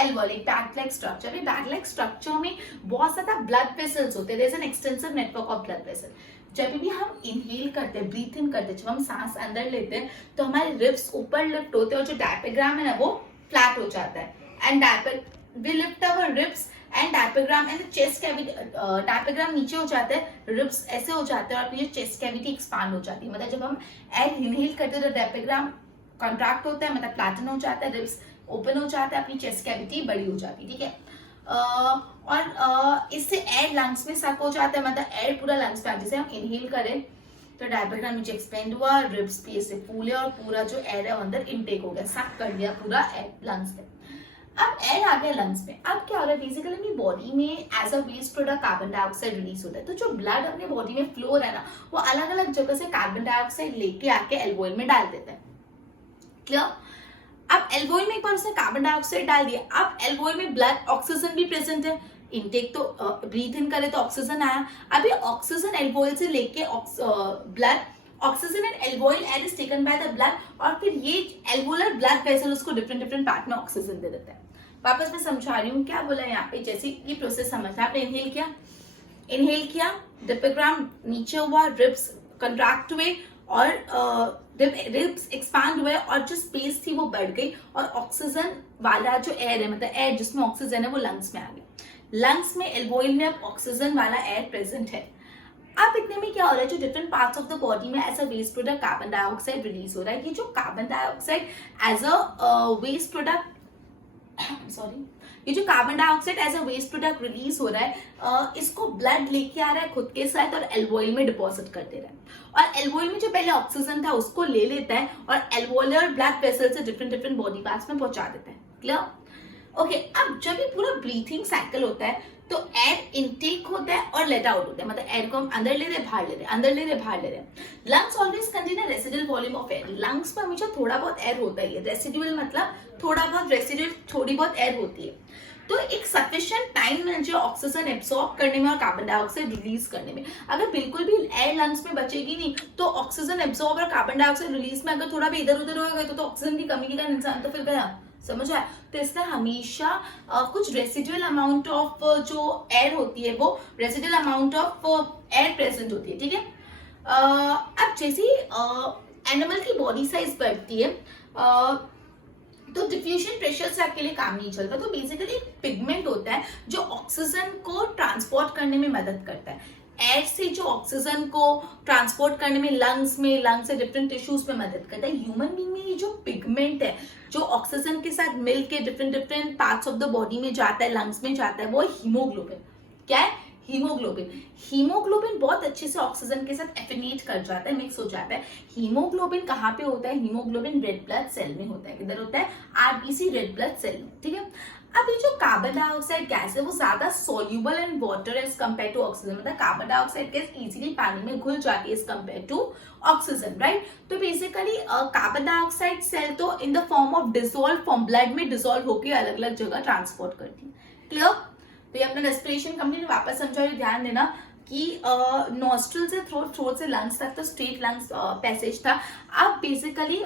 एल्वोइल, एक bag like structure. Bag like structure में बहुत ज्यादा ब्लड वेसल्स होते हैं, there is an extensive network of blood vessel. जब भी हम इनहेल करते हैं, ब्रीथ इन करते हैं, जब हम सांस अंदर लेते हैं तो हमारे रिब्स ऊपर लिफ्ट होते हैं और जो डायफ्राम है ना वो फ्लैट हो जाता है। And we lift our ribs and diaphragm and the chest cavity, diaphragm नीचे हो जाता है, ribs ऐसे हो जाते हैं और अपनी चेस्ट कैविटी एक्सपांड हो जाती है। मतलब जब हम एयर इनहेल करते हैं तो डायफ्राग्राम कॉन्ट्रैक्ट होता है, मतलब फ्लैटन हो जाता है, रिब्स ओपन हो जाता है, अपनी चेस्ट कैविटी बड़ी हो जाती है, ठीक है। और इससे एयर लंग्स में सक हो जाता है, मतलब एयर पूरा लंग्स में, जैसे हम इनहेल करें तो डायफ्राग्राम नीचे एक्सपेंड हुआ, रिब्स भी ऐसे फूले और पूरा जो एयर है अंदर इनटेक हो गया, सक कर दिया पूरा एयर लंग्स में। अब एयर आ गया लंग्स में। अब क्या हो रहा है? बेसिकली अपनी बॉडी में as a waste product carbon dioxide release होता है। तो जो ब्लड अपने बॉडी में फ्लो हो रहा है ना वो अलग अलग जगह से कार्बन डाइऑक्साइड लेके आके एल्वोइल में डाल देता है। क्लियर? अब एल्वोइल में एक बार उसने कार्बन डाइऑक्साइड डाल दिया, अब एल्वोइल में ब्लड ऑक्सीजन भी प्रेजेंट है, इनटेक तो ब्रीथ इन करे तो ऑक्सीजन आया। अभी ऑक्सीजन एल्वोइल से लेके blood, oxygen and alveoli air is taken by the blood और फिर ये एल्वोलर ब्लड वेसल उसको डिफरेंट डिफरेंट पार्ट में ऑक्सीजन दे देता है। वापस मैं समझा रही हूँ क्या बोला है यहाँ पे, जैसे ये प्रोसेस समझना। आपने इनहेल किया, डायफ्राग्राम नीचे हुआ, रिब्स कंट्रैक्ट हुए और रिब्स एक्सपांड हुए और जो स्पेस थी वो बढ़ गई और ऑक्सीजन वाला जो एयर है, मतलब एयर जिसमें ऑक्सीजन है वो लंग्स में आ गया। लंग्स में एल्वोइल में अब ऑक्सीजन वाला एयर प्रेजेंट है। अब इतने में क्या हो रहा है? जो different parts of the body में as a waste product carbon dioxide release हो रहा है। ये जो carbon dioxide as a waste product ये जो carbon dioxide as a waste product release हो रहा है, इसको ब्लड लेके आ रहा है खुद के साथ और एल्वोइल में डिपॉजिट कर दे रहा है। और एल्वोइल में जो पहले ऑक्सीजन था उसको ले लेता है और एल्वोलर ब्लड वेसल से डिफरेंट डिफरेंट बॉडी पार्ट्स में पहुंचा देता है। क्लियर? ओके, अब जब ये पूरा ब्रीथिंग साइकिल होता है तो एयर इनटेक होता है और लेट आउट होता है, मतलब एयर को हम अंदर ले रहे बाहर ले रहे, अंदर ले रहे बाहर ले रहे। Lungs always contain a residual volume of air. Lungs में हमेशा थोड़ा बहुत एयर होता ही है। रेसिडुअल मतलब थोड़ा बहुत, रेसिडुअल थोड़ी बहुत एयर होती है। तो एक सफिशिएंट टाइम मिल जाए ऑक्सीजन एब्सॉर्ब करने में और कार्बन डाइऑक्साइड रिलीज करने में। अगर बिल्कुल भी एयर लंग्स में बचेगी नहीं तो ऑक्सीजन एब्सॉर्ब और कार्बन डाइऑक्साइड रिलीज में अगर थोड़ा भी इधर उधर हो गया तो ऑक्सीजन की कमी के कारण इंसान तो फिर गया। समझ आया? तो इसलिए हमेशा कुछ रेसिडुअल अमाउंट ऑफ जो एयर होती है वो residual amount of air present होती है, ठीक है। अब जैसे एनिमल की बॉडी साइज बढ़ती है तो डिफ्यूजन प्रेशर से अकेले काम नहीं चलता। तो बेसिकली एक पिगमेंट होता है जो ऑक्सीजन को ट्रांसपोर्ट करने में मदद करता है। एयर से जो ऑक्सीजन को ट्रांसपोर्ट करने में लंग्स से डिफरेंट टिश्यूज में मदद करता है। ह्यूमन बीइंग में ये जो पिगमेंट है जो ऑक्सीजन के साथ मिलके different different parts of the body में जाता है, लंग्स में जाता है, वो हीमोग्लोबिन। क्या है? हीमोग्लोबिन। हीमोग्लोबिन बहुत अच्छे से ऑक्सीजन के साथ एफिनेट कर जाता है, मिक्स हो जाता है। हीमोग्लोबिन कहाँ पे होता है? हीमोग्लोबिन रेड ब्लड सेल में होता है। किधर होता है? आरबीसी रेड ब्लड सेल में, ठीक है। अब ये जो कार्बन डाइऑक्साइड गैस है वो ज्यादा soluble in water as compare to oxygen, मतलब कार्बन डाइऑक्साइड गैस इजीली पानी में घुल जाती है as compare to oxygen, right. तो बेसिकली कार्बन डाइऑक्साइड सेल तो in the form of dissolve form blood में डिसॉल्व होकर अलग अलग जगह ट्रांसपोर्ट करती है। क्लियर? तो ये अपना रेस्पिरेशन कंप्लीट वापस समझो। ध्यान देना कि नॉस्ट्रल से थ्रोट, थ्रोट से लंग्स तक तो स्ट्रेट लंग्स पैसेज था। अब बेसिकली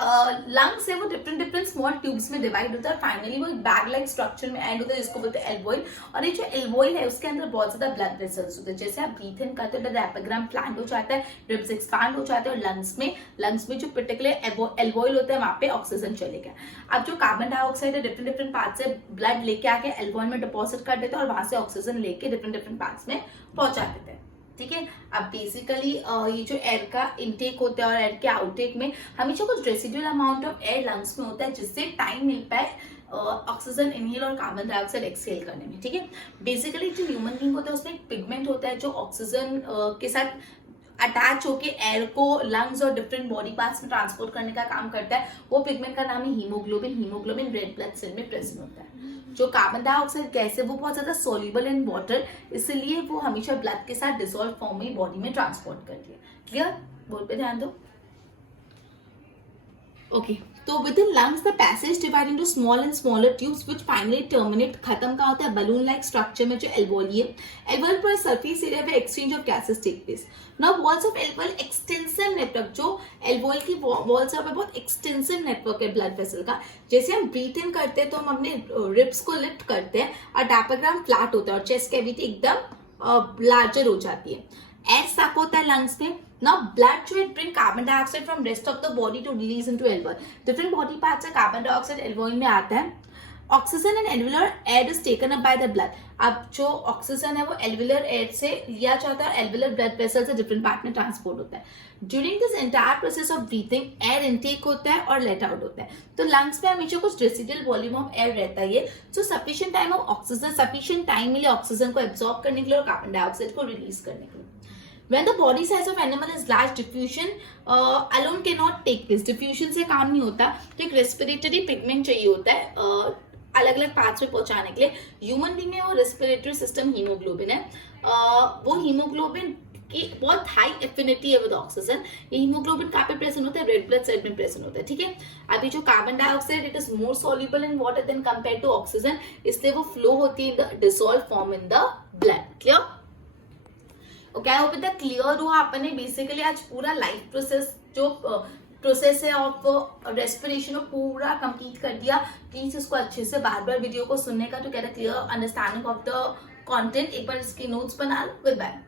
लंग्स है वो डिफरेंट स्मॉल ट्यूब्स में डिवाइड होता है, फाइनली वो बैग लाइक स्ट्रक्चर में एंड होता है जिसको बोलते हैं एल्वोइल। और ये जो एल्वोइल है उसके अंदर बहुत ज्यादा ब्लड वेसल्स होते हैं। जैसे आप ब्रीथ इन करते हो तो डायफ्राम फ्लैट हो जाता है, रिब्स एक्सपैंड हो जाते हैं और लंग्स में जो पर्टिकुलर एल्वोइल होता है वहां पे ऑक्सीजन चलेगा। अब जो कार्बन डाइऑक्साइड है डिफरेंट पार्ट से ब्लड लेके आके एल्वोइल में डिपॉजिट कर देते हैं और वहां से ऑक्सीजन लेके डिफरेंट पार्ट्स में पहुंचा देते हैं। ठीक है, अब बेसिकली ये जो एयर का इनटेक होता है और एयर के आउटटेक में हमेशा कुछ residual amount of air lungs में होता है जिससे टाइम मिल पाए ऑक्सीजन इनहेल और कार्बन डाइऑक्साइड एक्सहेल करने में। ठीक है, बेसिकली जो ह्यूमन बीइंग होता है उसमें एक पिगमेंट होता है जो ऑक्सीजन के साथ अटैच होके एयर को लंग्स और डिफरेंट बॉडी पार्ट्स में ट्रांसपोर्ट करने का काम करता है। वो पिगमेंट का नाम है haemoglobin. Haemoglobin red blood cell में प्रेजेंट होता है। जो कार्बन डाइऑक्साइड गैस है वो बहुत ज्यादा सोल्यूबल इन वाटर, इसलिए वो हमेशा ब्लड के साथ डिसॉल्व फॉर्म में बॉडी में ट्रांसपोर्ट करती है। क्लियर, बोल पे ध्यान दो। ओके, तो with in lungs the passage divide into small and smaller tubes which finally terminate, खत्म का होता है बलून लाइक स्ट्रक्चर में जो एल्वोली है। एल्वोल पर सरफेस एरिया में exchange of gases take place. Now walls of alveoli extensive network, जो एल्वोल की वॉल्स है बहुत एक्सटेंसिव नेटवर्क है ब्लड वेसल का। जैसे हम ब्रीथ इन करते हैं तो हम अपने रिब्स को लिफ्ट करते हैं और डायफ्राम फ्लैट होता है और चेस्ट कैविटी एकदम लार्जर हो जाती है। एयर सक होता है लंग्स में। Now blood जो है bring carbon dioxide from rest of the body to release into alveoli. Different body parts से carbon dioxide alveoli में आता है। Oxygen and alveolar air is taken up by the blood. अब जो oxygen है वो एल्वुलर एयर से लिया जाता है, एल्वुलर ब्लड वेसल से डिफरेंट पार्ट में ट्रांसपोर्ट होता है। During this entire process of breathing air intake होता है और लेट आउट होता है। तो लंग्स में हमेशा कुछ रेसिडुअल वॉल्यूम ऑफ एयर रहता है, जो sufficient time of oxygen, sufficient time मिले ऑक्सीजन को एब्जॉर्ब करने के लिए और कार्बन डाइऑक्साइड को रिलीज करने के लिए। When the body size of animal is large, diffusion alone cannot take place. Diffusion से काम नहीं होता, तो एक रेस्पिरेटरी पिगमेंट चाहिए होता है अलग अलग पार्ट्स में पहुंचाने के लिए। ह्यूमन बीइंग में वो रेस्पिरेटरी सिस्टम हीमोग्लोबिन है। वो हीमोग्लोबिन की बहुत हाई एफिनिटी है विद ऑक्सीजन। ये हीमोग्लोबिन कहाँ पे प्रेजेंट होता है? रेड ब्लड सेल में प्रेजेंट होता है। ठीक है, अभी जो carbon dioxide it is more soluble in water than compare to oxygen, इसलिए वो फ्लो होती है in the dissolve form in the blood. Clear? Okay, I hope इतना क्लियर हुआ। आपने बेसिकली आज पूरा लाइफ प्रोसेस जो प्रोसेस है ऑफ रेस्पिरेशन को पूरा कंप्लीट कर दिया। प्लीज इसको अच्छे से बार बार वीडियो को सुनने का to get a clear understanding of the content. एक बार इसके नोट्स बना लो। Good bye.